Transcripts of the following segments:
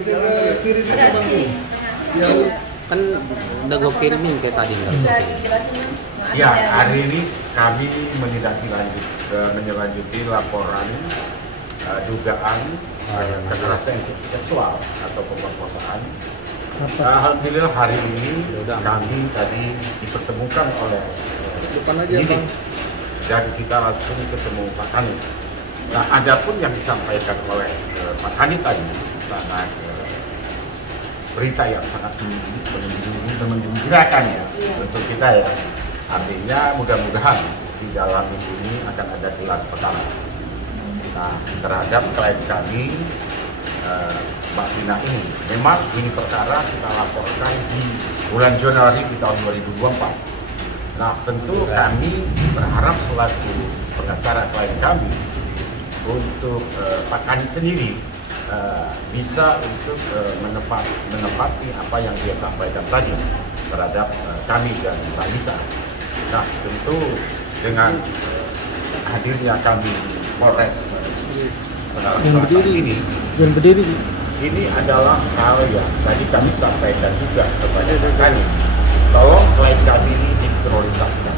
kiri juga bang. Ya, kan udah gue kirimin kayak tadi nggak? Ya, hari ini kami menindaklanjuti laporan dugaan kekerasan seksual atau pemerkosaan. Alhamdulillah hari ini kami tadi dipertemukan oleh penyidik dan kita langsung ketemu Pak Kanit. Nah, adapun yang disampaikan oleh Pak Kanit tadi sangat berita yang sangat menggembirakan ya untuk kita ya. Artinya mudah-mudahan di dalam minggu ini akan ada gelar perkara. Nah, terhadap klien kami Mbak Vina ini, memang ini perkara kita laporkan di bulan Januari di tahun 2024. Nah, tentu kami berharap selaku pengacara klien kami untuk Pak Kanit sendiri bisa untuk menepati apa yang dia sampaikan tadi terhadap kami dan Mbak Lisa. Nah, tentu dengan hadirnya kami di Polres ini adalah hal yang tadi kami sampaikan juga kepada kami. Tolong klien kami ini diprioritaskan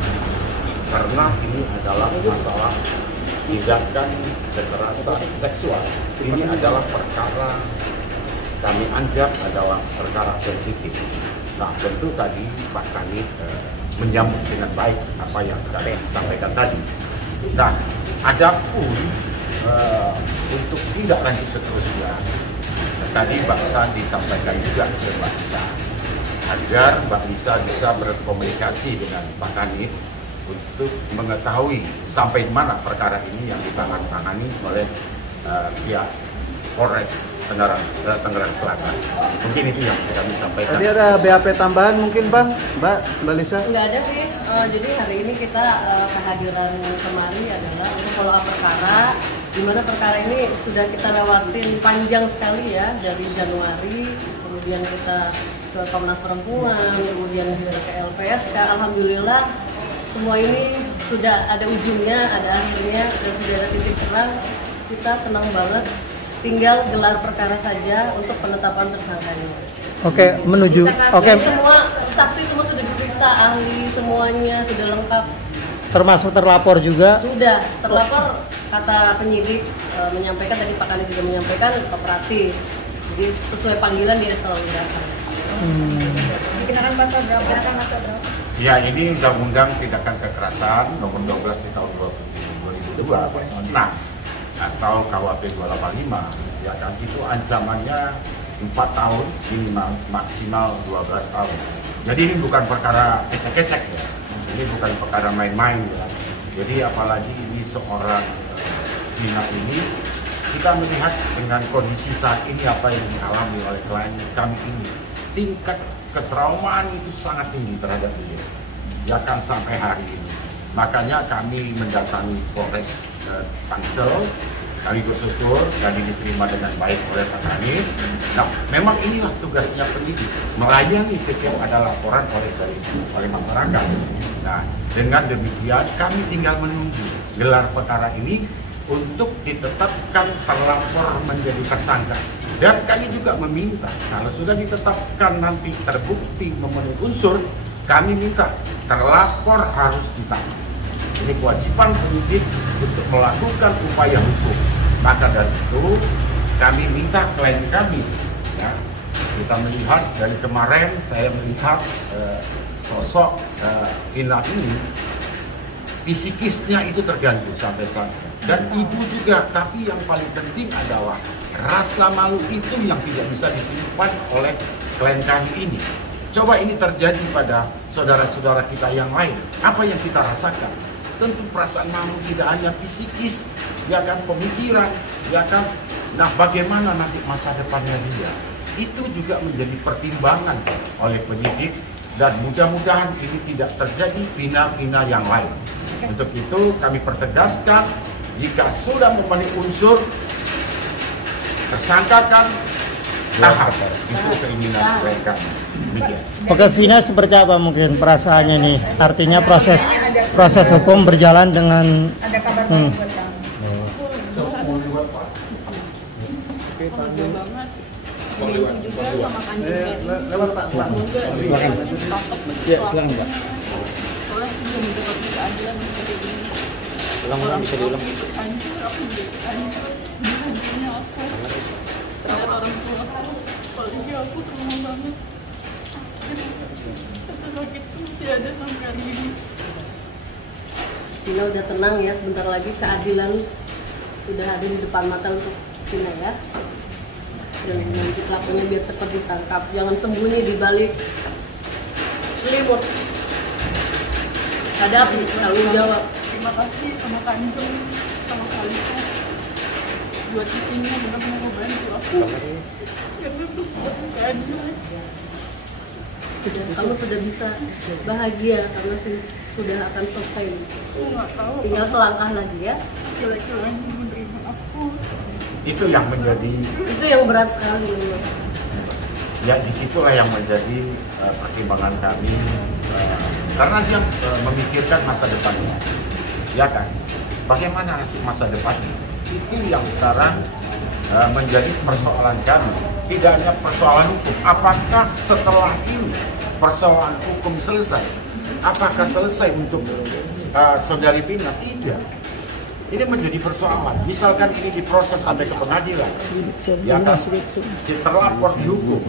karena ini adalah masalah tindakan kekerasan seksual. Ini adalah perkara kami anggap adalah perkara sensitif. Nah, tentu tadi Pak Kanit menyambut dengan baik apa yang kami sampaikan tadi. Nah, adapun untuk tidak lanjut seterusnya, tadi Mbak Lisa disampaikan juga ke Mbak Lisa agar Mbak Lisa bisa berkomunikasi dengan Pak Kanit untuk mengetahui sampai mana perkara ini yang ditangani oleh pihak Polres Tangerang Selatan. Mungkin itu yang kami sampaikan. Tadi ada BAP tambahan mungkin Bang, Mbak Lisa? Nggak ada sih, jadi hari ini kita kehadiran kemari adalah untuk follow up perkara, di mana perkara ini sudah kita lewatin panjang sekali ya, dari Januari, kemudian kita ke Komnas Perempuan, kemudian ke LPSK. Alhamdulillah semua ini sudah ada ujungnya, ada akhirnya, dan sudah ada titik terang. Kita senang banget, tinggal gelar perkara saja untuk penetapan tersangkanya. Oke, menuju. Oke. Semua saksi semua sudah diperiksa, ahli semuanya sudah lengkap. Termasuk terlapor juga. Sudah terlapor, kata penyidik menyampaikan tadi Pak Kanit juga menyampaikan kooperatif. Jadi sesuai panggilan dia selalu datang. Dikenakan pasal berapa? Ya, ini Undang-Undang Tindakan Kekerasan nomor 12 di tahun 2002 pasal 6 atau KUHP 285, ya kan, itu ancamannya 4 tahun minimal, maksimal 12 tahun. Jadi ini bukan perkara kecek-kecek ya, ini bukan perkara main-main ya. Jadi apalagi ini seorang Vina ini, kita melihat dengan kondisi saat ini apa yang dialami oleh klien kami ini, tingkat ketraumaan itu sangat tinggi terhadap dia, ya kan, sampai hari ini. Makanya kami mendatangi Polres Tangsel, kami bersyukur dan diterima dengan baik oleh Pak Kanit. Nah, memang inilah tugasnya penyidik, melayani setiap ada laporan oleh masyarakat. Nah, dengan demikian kami tinggal menunggu gelar perkara ini untuk ditetapkan terlapor menjadi tersangka. Dan kami juga meminta, kalau sudah ditetapkan nanti terbukti memenuhi unsur, kami minta terlapor harus ditangkap. Ini kewajiban penyidik untuk melakukan upaya hukum. Maka dari itu kami minta klien kami, ya, kita melihat dari kemarin saya melihat sosok Vina ini fisikisnya itu terganggu sampai saat ini. Dan ibu juga, tapi yang paling penting adalah rasa malu itu yang tidak bisa disimpan oleh klien kami ini. Coba ini terjadi pada saudara-saudara kita yang lain, apa yang kita rasakan? Tentu perasaan malu tidak hanya fisikis, ya kan, pemikiran, ya kan. Nah, bagaimana nanti masa depannya dia? Itu juga menjadi pertimbangan oleh penyidik dan mudah-mudahan ini tidak terjadi Vina-Vina yang lain. Untuk itu kami pertegaskan, jika sudah memenuhi unsur, tersangkakan, tahap. Itu keinginan mereka. Oke, Vina seperti apa mungkin perasaannya nih? Artinya proses hukum berjalan dengan ada kabar baik buat kamu. Bangga banget. Begitu juga sama kanjeng. Lewat Pak. Silakan. Ya, silakan Pak. Soalnya aku belum dapat keadilan seperti ini. Ulang-ulang bisa diulang. Hancur, aku jadi hancur. Hancurnya aku. Terhadap orang tua aku. Apalagi aku trauma banget. Sakit itu masih ada sampai hari ini. Tina udah tenang ya, sebentar lagi keadilan sudah ada di depan mata untuk Tina ya. Dan nanti pelakunya biar cepat ditangkap, jangan sembunyi di balik selimut. Hadapi, tanggung jawab. Terima kasih sama kanjeng, sama kalian. Buat TV-nya benar-benar membantu aku. Karena itu buat keadilan. Kamu sudah bisa bahagia karena sudah akan selesai. Aku nggak tahu. Tinggal selangkah lagi ya. Laki-laki menerima aku. Itu yang menjadi, Itu yang berat sekali. ya disitulah yang menjadi pertimbangan kami, karena dia memikirkan masa depannya, ya kan? Bagaimana nasib masa depannya? Itu yang sekarang menjadi persoalan kami. Tidak hanya persoalan hukum. Apakah setelah ini persoalan hukum selesai? Apakah selesai untuk saudari Pina? Tidak. Ini menjadi persoalan. Misalkan ini diproses sampai ke pengadilan, ya kan? Si terlapor dihukum,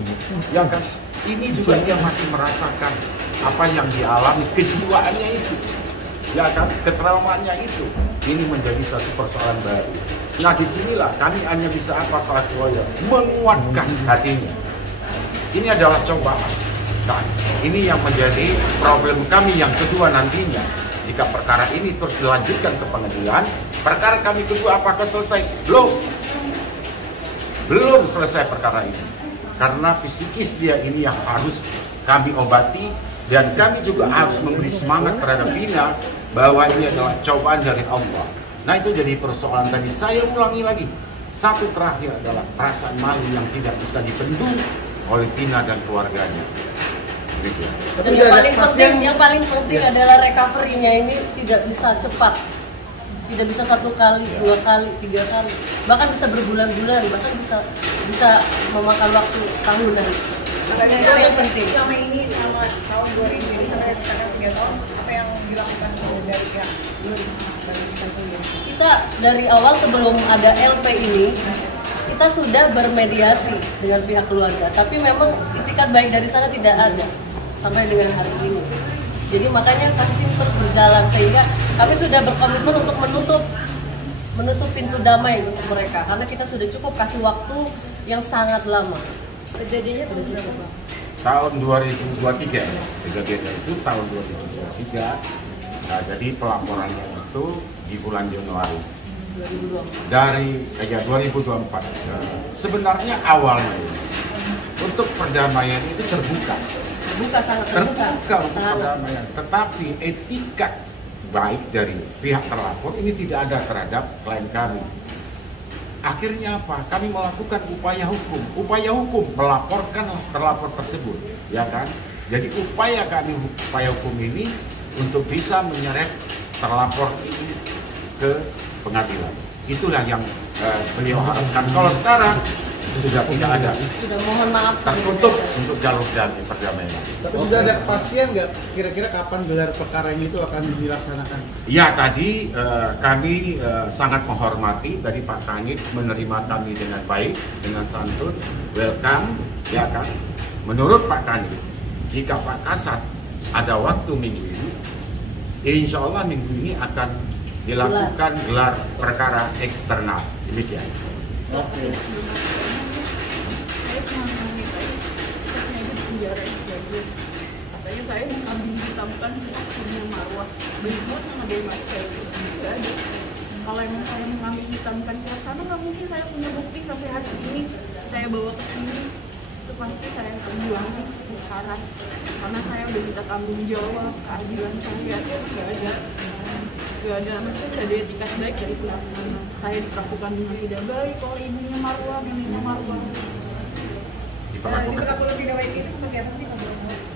ya kan? Ini juga dia masih merasakan apa yang dialami, kejiwaannya itu, ya kan? Ketraumaannya itu. Ini menjadi satu persoalan baru. Nah, disinilah kami hanya bisa apa selaku lawyer menguatkan hatinya. Ini adalah cobaan. Nah, ini yang menjadi problem kami yang kedua nantinya. Jika perkara ini terus dilanjutkan ke pengadilan, perkara kami kedua apakah selesai? Belum selesai perkara ini. Karena psikis dia ini yang harus kami obati, dan kami juga harus memberi semangat terhadap Pina bahwa ini adalah cobaan dari Allah. Nah, itu jadi persoalan tadi. Saya ulangi lagi. Satu terakhir adalah perasaan malu yang tidak bisa dibendung oleh Pina dan keluarganya. Begitu. Dan yang paling penting adalah recovery-nya ini tidak bisa cepat. Tidak bisa 1 kali, 2 kali, 3 kali. Bahkan bisa berbulan-bulan, bahkan bisa memakan waktu tahunan. Itu yang penting. Selama ini, selama tahun 2000 ini sampai sekarang 3 tahun, apa yang dilakukan dari pihak Kita dari awal sebelum ada LP ini, kita sudah bermediasi dengan pihak keluarga. Tapi memang itikat baik dari sana tidak ada sampai dengan hari ini. Jadi makanya kasus ini terus berjalan, sehingga kami sudah berkomitmen untuk menutup pintu damai untuk mereka, karena kita sudah cukup kasih waktu yang sangat lama. kejadiannya pada berapa? Tahun 2023, kejadiannya itu tahun 2023. Nah, jadi pelaporannya itu di bulan Januari 2020. dari 2024. Sebenarnya awalnya untuk perdamaian itu terbuka Sangat terbuka. untuk Sangat. perdamaian, tetapi etika baik dari pihak terlapor ini tidak ada terhadap klien kami. Akhirnya apa? Kami melakukan upaya hukum melaporkan terlapor tersebut, ya kan? Jadi upaya hukum ini untuk bisa menyeret terlapor ini ke pengadilan. Itulah yang beliau harapkan. Kalau sekarang sudah tidak ada, Sudah mohon maaf tertutup untuk jalur damai perdamaian. Tapi sudah ada kepastian nggak kira-kira kapan gelar perkara ini itu akan dilaksanakan? Ya, tadi kami sangat menghormati, tadi Pak Kanit menerima kami dengan baik, dengan santun, welcome, ya kan. Menurut Pak Kanit, jika Pak Kasat ada waktu minggu ini, insya Allah minggu ini akan dilakukan gelar perkara eksternal. Demikian. Oke. Saya cuma meminta saya di penjara itu aja. Katanya saya kambing hitamkan punya marwah. Benar sama dia mas kayak gitu. Nggak ada. Kalau emang saya mengambil hitamkan ke sana, nggak mungkin saya punya bukti sampai hari ini. Saya bawa ke sini, itu pasti saya akan bilang sekarang. Karena saya udah minta tanggung jawab, keadilan saya itu nggak ada. Gak ada, maksudnya gak ada etikat baik dari pihak sana. Saya diperlakukan dengan tidak baik oleh ibunya Marwah, neneknya Marwah. Diperlakukan. lebih baik itu seperti apa sih?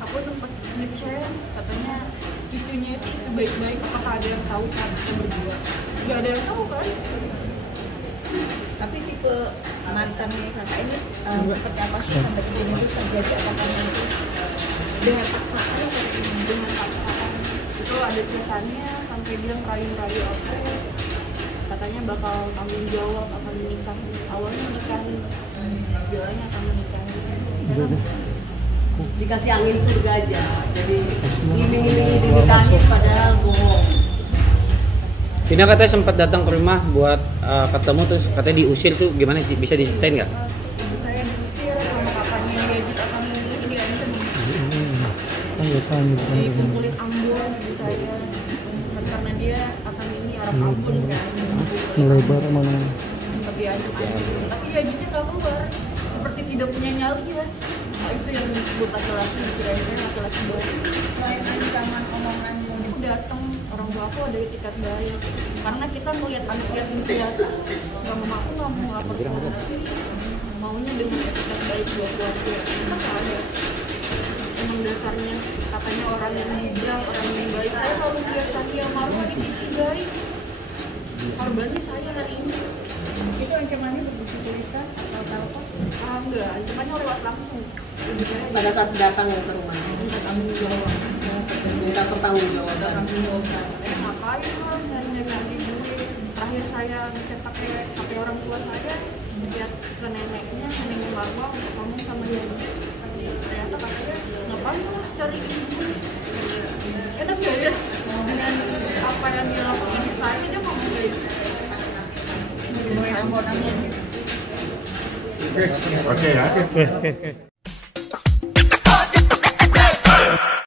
Aku sempat saya katanya cucunya itu baik-baik, apakah ada yang tahu saat kita berdua? Gak ada yang tahu kan? Tapi tipe mantannya kakak ini seperti apa sih sampai kejadian itu terjadi, apakah itu dengan paksaan dengan paksaan itu ada ceritanya sampai dia ngerayu-rayu aku katanya bakal tanggung jawab akan menikah, awalnya menikahi bilangnya akan menikahi Dikasih angin surga aja, jadi iming-imingi dinikahi padahal bohong. Vina katanya sempat datang ke rumah buat ketemu, terus katanya diusir tuh gimana, bisa diceritain nggak? ibu saya diusir sama kakaknya Yajid akan ini kan dikumpulin ambon ibu saya karena dia akan ini Arab ampun kan Melebar mana? tapi Yajidnya nggak keluar seperti tidak punya nyali lah. Nah, itu yang disebut laki-laki, kira-kira laki-laki baik. Selain ancaman omongan itu datang orang tua aku ada itikat baik karena kita melihat anak yatim biasa nggak mau, aku nggak mau lapor polisi, maunya dengan itikat baik buat keluarga kita nggak ada. Emang dasarnya katanya orang yang hijrah, orang yang baik. Saya selalu lihat Sania Marwa di TV baik, korbannya saya hari ini. Itu ancamannya berbukti tulisan atau telepon? Enggak, ancamannya lewat langsung. Pada saat datang ke rumah, Minta tanggung jawab. minta pertanggungjawaban. Ngapain lo nyari-nyari duit? Terakhir saya ngecek pakai HP orang tua saya, lihat ke neneknya, nenek Marwa untuk ngomong sama dia. Ternyata katanya ngapain lo cari duit? Tapi ya dengan apa yang dia lakukan di saya, dia ngomong kayak gitu. Oke ya.